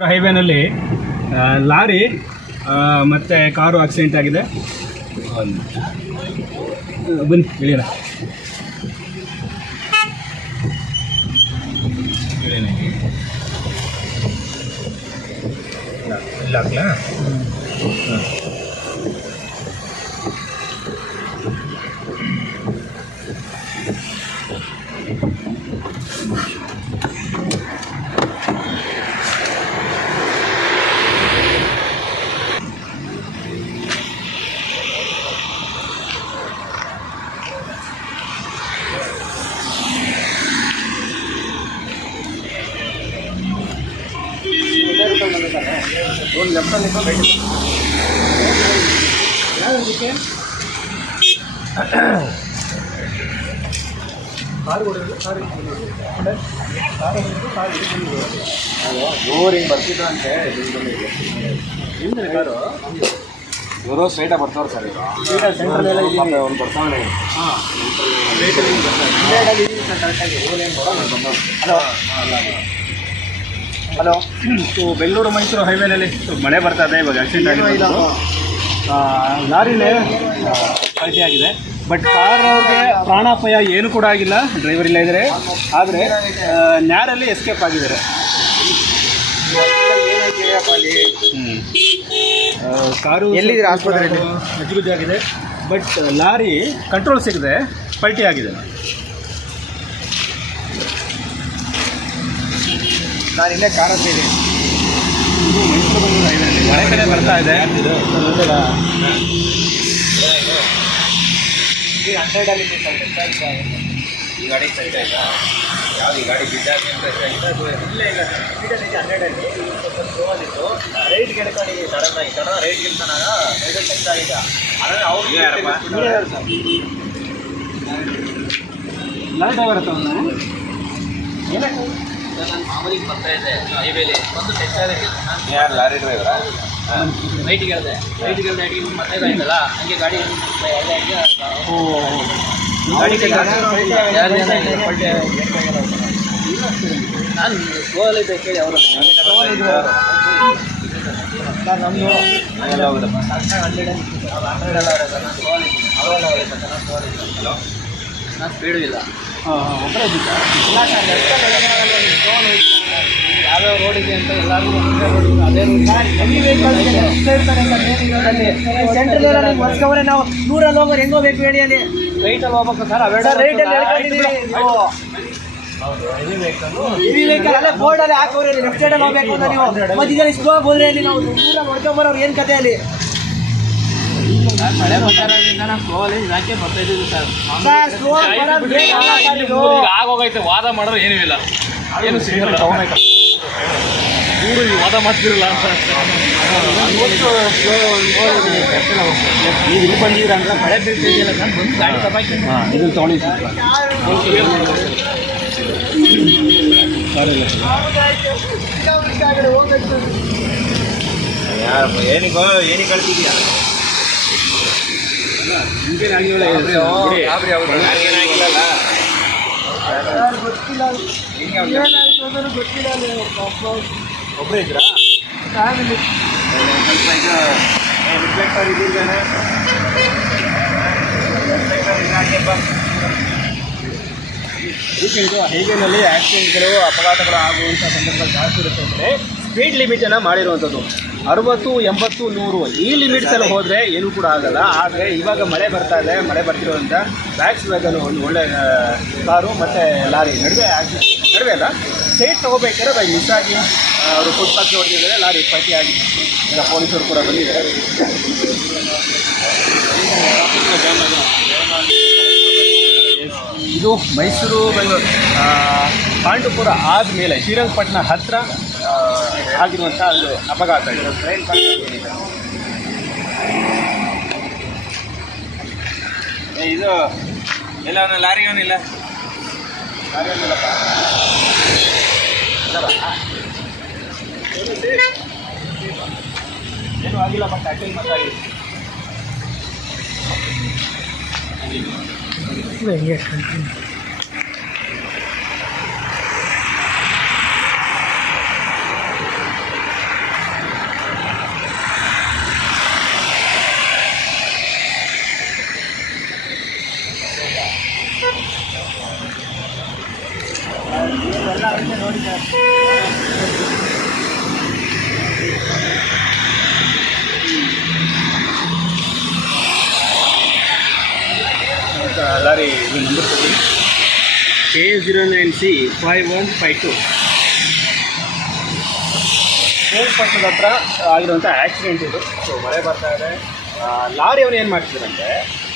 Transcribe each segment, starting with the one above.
ಹೈವೇನಲ್ಲಿ lorry ಮತ್ತೆ car accident ಆಗಿದೆ ಬನ್ನಿ ಇಳಿಯೋಣ ಇಲ್ಲ ಹಾಕ್ಲಾ? ಹಾಂ. ಹಿಂಗೆ ಬರ್ತಿದ್ದು ಅಂತೆ ಕಾರು ಇವರು ಸ್ಟ್ರೈಟಾಗಿ ಬರ್ತಾವ್ರೆ ಸರ್ ಇವರು ಸೆಂಟ್ರಲ್ ಎಲ್ಲ ಅವ್ನು ಬರ್ತಾವನೆ ಹಲೋ. ಸೊ ಬೆಂಗಳೂರು ಮೈಸೂರು ಹೈವೇನಲ್ಲಿ ಮಳೆ ಬರ್ತಾ ಇದೆ ಇವಾಗ ಆಕ್ಸಿಡೆಂಟ್ ಆಗಿದೆ. ಲಾರಿಲೇ ಪಲ್ಟಿ ಆಗಿದೆ. ಬಟ್ ಕಾರ್ ಅವ್ರಿಗೆ ಪ್ರಾಣಾಪಾಯ ಏನು ಕೂಡ ಆಗಿಲ್ಲ ಡ್ರೈವರ್ ಇಲ್ಲ ಇದ್ದಾರೆ ಆದರೆ ನ್ಯಾರಲ್ಲಿ ಎಸ್ಕೇಪ್ ಆಗಿದ್ದಾರೆ. ಕಾರು ಎಲ್ಲಿದ್ದೀರಾ ಆಸ್ಪತ್ರೆಯಲ್ಲಿ? ಆಗಿದೆ ಬಟ್ ಲಾರಿ ಕಂಟ್ರೋಲ್ ಸಿಗದೆ ಪಲ್ಟಿ ಆಗಿದೆ. ನಾನು ಇಲ್ಲೇ ಕಾರ ಮನೆ ಕಡೆ ಬರ್ತಾ ಇದೆ. ಈಗ ಈ ಗಾಡಿ ಸೈಡ್ ಆಯ್ತಾ ಯಾವ್ದು ಈ ಗಾಡಿ ಬಿದ್ದಾಗಿ ಅಂತ ಇಲ್ಲೇ ಇಲ್ಲ. ಸ್ಪೀಡಲ್ಲಿ ಸಡನ್ ಆಗಿ ಸಡನ್ ರೈಟ್ ಆಗಿದೆ ಅವ್ರು ಲೈಟ್ ಹತ್ರ ಅವನು ನಾನು ಮಾಮೂಲಿಗೆ ಬರ್ತಾ ಇದ್ದೆ ಹೈವೇಲಿ ಒಂದು ಆಗೋಕ್ಕೆ ನಾನು ಯಾರು ಲಾರಿ ಡ್ರೈವರಾ? ಹೇಳಿದೆ ರೈಟಿಗೆ ಹೇಳಿದೆ ಅಡಿಗೆ ಮತ್ತೆ ಆಯ್ತಲ್ಲ ಹಂಗೆ ಗಾಡಿ ಎರಡೇ ಹಂಗೆ ಗಾಡಿ ಕೈ ಯಾರು ಜನ ಇಲ್ಲ, ಪಲ್ಟಿ ನಾನು ಗೋವಲ್ಲಿ ಇದ್ದೆ ಕೇಳಿ ಅವರು ಸರ್ ನಮ್ಮದು ಹೋಗುದಪ್ಪ ನಾನು ಸ್ಪೀಡು ಇಲ್ಲ. ಒಬ್ಬರೇ ಯಾವ್ಯಾವ ರೋಡಿಗೆ ಅಂತ ಎಲ್ಲರಿಗೂ ಒಂದೇ ರೋಡಿಗೆ ಅದೇ ವರ್ಷವರೆ ನಾವು ನೂರಲ್ಲಿ ಹೋಗೋರು ಹೆಂಗೋ ಬೇಕು ಹೇಳಿ ಅಲ್ಲಿ? ರೈಟಲ್ಲಿ ಹೋಗ್ಬೇಕು ಸರ್ ಅವೆರಡು ಹೆವಿ ವೆಹಿಕಲ್ ಅಲ್ಲೇ ಹಾಕೋರಿ ಲೆಫ್ಟ್ ಸೈಡ್ ಅಲ್ಲಿ ಹೋಗ್ಬೇಕು ಅಂತ ನೀವು. ಮಧ್ಯದಲ್ಲಿ ಸ್ಲೋ ಹೋದ್ರೆ ಅಲ್ಲಿ ನಾವು ದೂರ ಹೊಡ್ಕೊಂಬರೋರು ಏನ್ ಕತೆ ಅಲ್ಲಿ? ಮಳೆ ಬರ್ತಾ ಇದ್ದೀವಿ ಸರ್. ಆಗೋಗೈತೆ ವಾದ ಮಾಡೋರು ಏನೂ ಇಲ್ಲ. ಏನು ಸಿಗಲ್ಲ ಇವರು ವಾದ ಮಾಡ್ತಿರಲ್ಲ ಅಂತ. ನೀವು ಇಲ್ಲಿ ಬಂದಿದ್ದೀರ ಅಂತ ಮಳೆ ಬೀಳ್ತಿದೆಯಲ್ಲ ನಾನು ಬಂದು ಗಾಡಿ ತಪಾಕಿ ಇದು ತೊಗೊಳ್ಳಿ ಸರ್. ಏನಿಗೋ ಏನಿಗೆ ಕಳ್ತಿದ್ಯಾ ಒಬ್ಬರೇ ಇದ್ರಾ ಫ್ಯಾಮಿಲಿ ಸ್ವಲ್ಪ ಇದು ರಿಫ್ಲೆಕ್ಟರ್ ಇದ್ದಿದ್ದೇನೆ ರಿಫ್ಲೆಕ್ಟರ್ ಇದಾಕ್ಯಪ್ಪ ಇದಕ್ಕೆ ಇದು ಹೈವೇನಲ್ಲಿ ಆಕ್ಸಿಡೆಂಟ್ಗಳು ಅಪಘಾತಗಳು ಆಗುವಂಥ ಸಂದರ್ಭ ಜಾಸ್ತಿ ಇರುತ್ತೆ ಅಂದರೆ ಸ್ಪೀಡ್ ಲಿಮಿಟನ್ನು ಮಾಡಿರುವಂಥದ್ದು ಅರವತ್ತು, ಎಂಬತ್ತು, ನೂರು. ಈ ಲಿಮಿಟ್ಸಲ್ಲಿ ಹೋದರೆ ಏನೂ ಕೂಡ ಆಗಲ್ಲ. ಆದರೆ ಇವಾಗ ಮಳೆ ಬರ್ತಾ ಇದೆ. ಮಳೆ ಬರ್ತಿರೋದ್ರಿಂದ ಬ್ಯಾಕ್ಸ್ ವ್ಯಾಗನ್ ಒಂದು ಒಳ್ಳೆ ಕಾರು ಮತ್ತು ಲಾರಿ ನಡುವೆ ನಡುವೆ ಅಲ್ಲ ಸೈಡ್ ತೊಗೋಬೇಕಾದ್ರೆ ಬೈ ಮಿಸ್ ಆಗಿ ಅವರು ಫುಟ್ಪಾತ್ಗೆ ಹೊಡೆದಿದ್ದಾರೆ ಲಾರಿ ಪಟ್ಟಿ ಆಗಿ ಈಗ ಪೊಲೀಸರು ಕೂಡ ಬಂದಿದ್ದಾರೆ. ಇದು ಮೈಸೂರು, ಬೆಂಗಳೂರು ಪಾಂಡುಪುರ ಆದಮೇಲೆ ಶ್ರೀರಂಗಪಟ್ಟಣ ಹತ್ತಿರ ಆಗಿರುವಂಥ ಒಂದು ಅಪಘಾತ ಇದು. ಟ್ರೈನ್ ಇದು ಎಲ್ಲ ಅವನ ಲಾರಿ ಅವನಿಲ್ಲ ಏನು ಆಗಿಲ್ಲಪ್ಪ ಟ್ಯಾಕಲ್ ಮಾತಾಡಿ ಹೆಂಗೆ continue zero nine C five one five two ಶ್ರೀರಂಗಪಟ್ಟಣದ ಹತ್ರ ಆಗಿರುವಂಥ ಆಕ್ಸಿಡೆಂಟ್ ಇದು. ಸೊ ಮಳೆ ಬರ್ತಾ ಇದೆ. ಲಾರಿ ಅವನು ಏನು ಮಾಡ್ತಿದ್ದಾರಂತೆ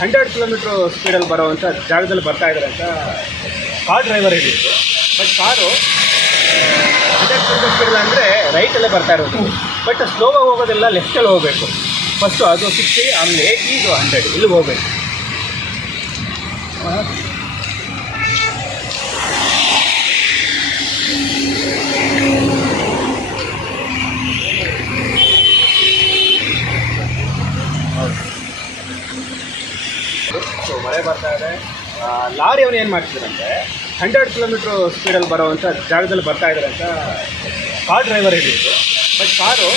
ಹಂಡ್ರೆಡ್ ಕಿಲೋಮೀಟ್ರ್ ಸ್ಪೀಡಲ್ಲಿ ಬರೋವಂಥ ಜಾಗದಲ್ಲಿ ಬರ್ತಾ ಇದ್ದಾರೆ ಅಂತ ಕಾರ್ ಡ್ರೈವರ್ ಹೇಳಿದ್ರು. ಬಟ್ ಕಾರು ಹಂಡ್ರೆಡ್ ಕಿಲೋಮೀಟರ್ ಸ್ಪೀಡಲ್ಲಿ ಅಂದರೆ ರೈಟಲ್ಲೇ ಬರ್ತಾ ಇರೋದು. ಬಟ್ ಸ್ಲೋವಾಗಿ ಹೋಗೋದೆಲ್ಲ ಲೆಫ್ಟಲ್ಲಿ ಹೋಗಬೇಕು. ಫಸ್ಟು ಅದು ಸಿಕ್ಸ್ಟಿ ಆಮೇಲೆ ಏಯ್ಟಿ ಇದು ಹಂಡ್ರೆಡ್ ಇಲ್ಲಿಗೆ ಹೋಗಬೇಕು. ಸೊ ಮಳೆ ಬರ್ತಾ ಲಾರಿ ಅವನು ಏನು ಮಾಡ್ತಿದ್ದಾರಂತೆ ಹಂಡ್ರೆಡ್ ಕಿಲೋಮೀಟ್ರ್ ಸ್ಪೀಡಲ್ಲಿ ಬರೋವಂಥ ಜಾಗದಲ್ಲಿ ಬರ್ತಾ ಇದ್ದಾರೆ ಅಂತ ಕಾರ್ ಡ್ರೈವರ್ ಹೇಳಿತ್ತು ಬಟ್ ಕಾರು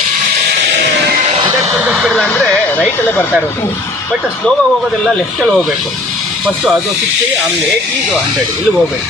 ಹಂಡ್ರೆಡ್ ಕಿಲೋಮೀಟರ್ ಸ್ಪೀಡಲ್ಲಿ ಅಂದರೆ ರೈಟಲ್ಲೇ ಬರ್ತಾ ಇರೋದು. ಬಟ್ ಸ್ಲೋವಾಗಿ ಹೋಗೋದೆಲ್ಲ ಲೆಫ್ಟಲ್ಲಿ ಹೋಗಬೇಕು. ಫಸ್ಟು ಅದು ಸಿಕ್ಸ್ಟಿ ಆಮೇಲೆ ಏಯ್ಟಿ ಇದು ಹಂಡ್ರೆಡ್ ಇಲ್ಲಿಗೆ ಹೋಗಬೇಕು.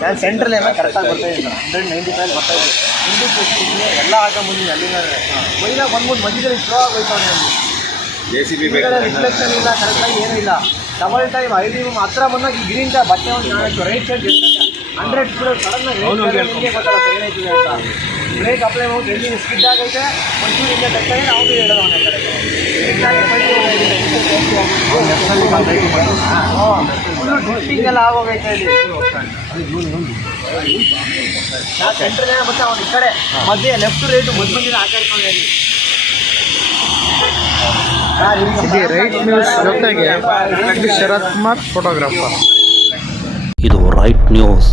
ನಾನು ಸೆಂಟ್ರಲ್ ಎಲ್ಲ ಕರೆಕ್ಟಾಗಿ ಬರ್ತಾ ಇದ್ದೀನಿ ಹಂಡ್ರೆಡ್ ನೈಂಟಿ ಫೈವ್ ಬರ್ತಾ ಇದ್ದೀನಿ ಎಲ್ಲ ಹಾಕೋ ಬಂದಿದ್ದೀನಿ ಅಲ್ಲಿಂದ ಮೈನ ಬಂದ್ಬಿಟ್ಟು ಮಧ್ಯದಲ್ಲಿ ಸ್ಲೋ ಆಗೋಯ್ತಾನೆ ಜೆ ಸಿ ಬಿ ರಿಫ್ಲೆಕ್ಷನ್ ಇಲ್ಲ ಕರೆಕ್ಟಾಗಿ ಏನೂ ಇಲ್ಲ. ಡಬಲ್ ಟೈಮ್ ಐದು ಹತ್ರ ಬಂದಾಗ ಈ ಗ್ರೀನ್ ಟೈಮ್ ಬಟ್ಟೆ ಒಂದು right side hundred speed sudden ಅವ್ನು ಹೋಗಿ ನಿಮಗೆ ಏನಾಯ್ತಿದೆ ಅಂತ ಬ್ರೇಕ್ ಅಪ್ಲೈ ಮಾಡಿ ಎಂಜಿನ್ ಸ್ಕಿಡ್ ಆಗೈತೆ ಒಂಚೂರು ಹಿಂದೆ ತಗ್ತಾನೆ ನಾವು ಹೇಳೋದು ಅವನ ಡ್ರಿಫ್ಟಿಂಗ್ ಎಲ್ಲ ಆಗೋಗೈತೆ ಇಲ್ಲಿ ನಾ ಸೆಂಟ್ರಲ್ ಏನೋ ಬರ್ತಾ ಅವ್ನು ಈ ಕಡೆ ಮಧ್ಯೆ ಲೆಫ್ಟ್ ರೈಟ್ ಮಧ್ಯ ಮಂದಿರ ಆಟಾಡ್ಕೊಂಡು ಇದು ರೈಟ್ ನ್ಯೂಸ್ ಜೊತೆಗೆ ಶರತ್ ಕುಮಾರ್ ಫೋಟೋಗ್ರಾಫರ್ ಇದು ರೈಟ್ ನ್ಯೂಸ್